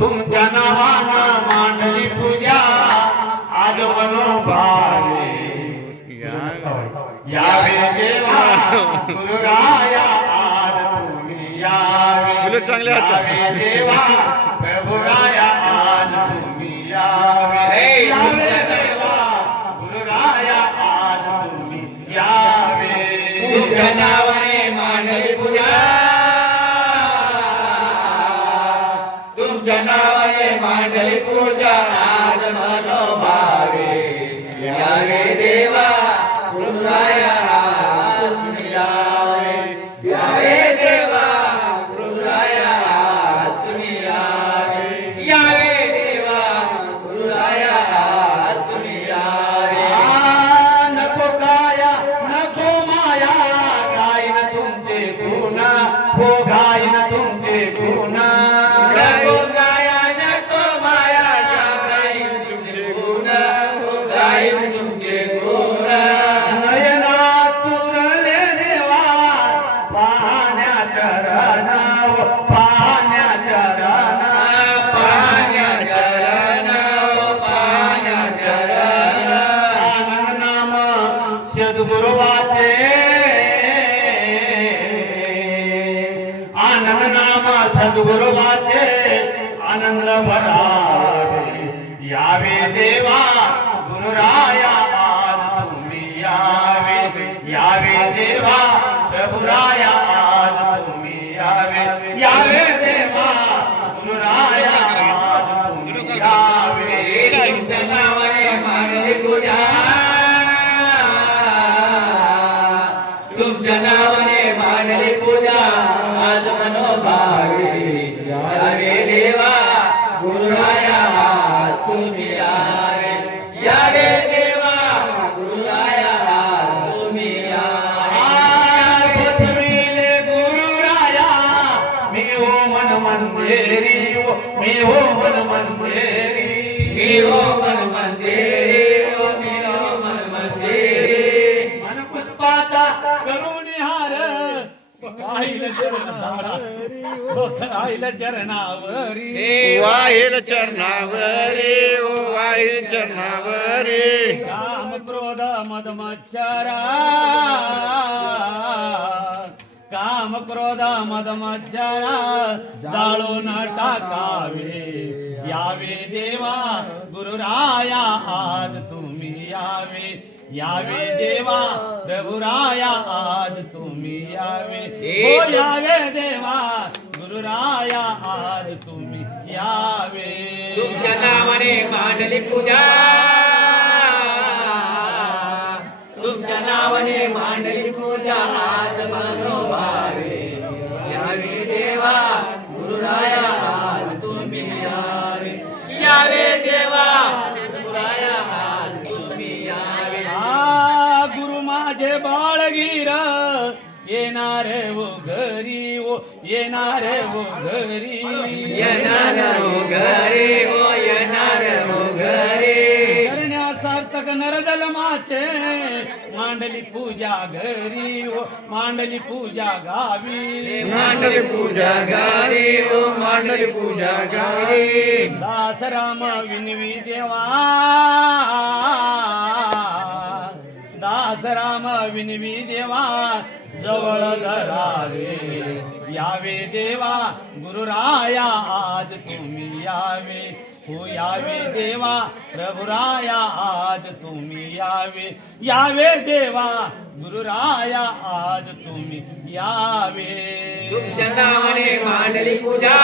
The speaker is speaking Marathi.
तुमच्या नावानं मांडली पूजा आज मनोभावे यावे देवा गुरुराया आज तुम्ही यावे चांगले हात यावे देवा प्रभुराया आज तुम्ही यावे यावे देवा गुरुराया आज तुम्ही यावे तुमच्या नावाने मांडली पूजा तुमच्या नावाने मांडली पूजा आज मनोभावे यावे देवा गुरुराया तुम्ही यावे यावे देवा गुरुराया तुम्ही यावे यावे देवा गुरुराया तुम्ही यावे नको काया नको माया गायन तुमचे गुण हो गायन तुमचे गुण नको गाया नको माया गायन तुमचे गुण हो गायन तुमचे गुण नयना तुरले देवा पाहण्या चरण पाहण्या चरण पाण्या चरण पाण्या चरण आनंद नाम सद्गुरुवाचे आनंद नाम सद्गुरुवाचे आनंद भरावे यावे देवा गुरुराया आज तुम्ही यावे यावे देवा प्रभुराया आज तुम्ही यावे यावे देवा गुरुराया आज तुम्ही यावे तुमच्या नावाने मांडली पूजा तुमच्या नावाने मांडली पूजा आज मनोभावे यावे देवा गुरुराया आज तुम्ही यावे यावे देवा गुरुराया तुम्ही यावे बसविले गुरुराया मी हो मन मंदिरी मी हो मन मंदिरी मी हो मन मंदिरी मी हो मन मंदिरी मन पुष्पाचा करुणिहार वाहिल चरणावरी वाहिल चरणावरी ओ वाहिल चरणावरी काम क्रोध मद मच्छरा काम क्रोध मद मच्छरा जाळून टाकावे यावे देवा गुरुराया आज तुम्ही यावे यावे देवा प्रभुराया आज तुम्ही यावे हो यावे देवा गुरुराया आज तुम्ही यावे तुमच्या नावाने मांडली पूजा तुमच्या नावाने मांडली पूजा आज मनोभावे यावे देवा गुरुराया आज तुम्ही यावे यावे देवा गुरुराया आज तुम्ही यावे आ गुरु माझे बाळगीर येणार वो घरी वो येणार वो घरी येणार हो घरी हो येणार हो घरी करण्यासार्थक नरजन्माचे मांडली पूजा घरी वो मांडली पूजा गावी मांडली पूजा गारी हो मांडली पूजा गारी दासराम विनवी देवा दासराम विनवी देवा जवळ धरावे यावे देवा गुरुराया आज तुम्ही यावे हो यावे देवा प्रभुराया आज तुम्ही यावे यावे देवा गुरुराया आज तुम्ही यावे तुमच्या नावाने मांडली पूजा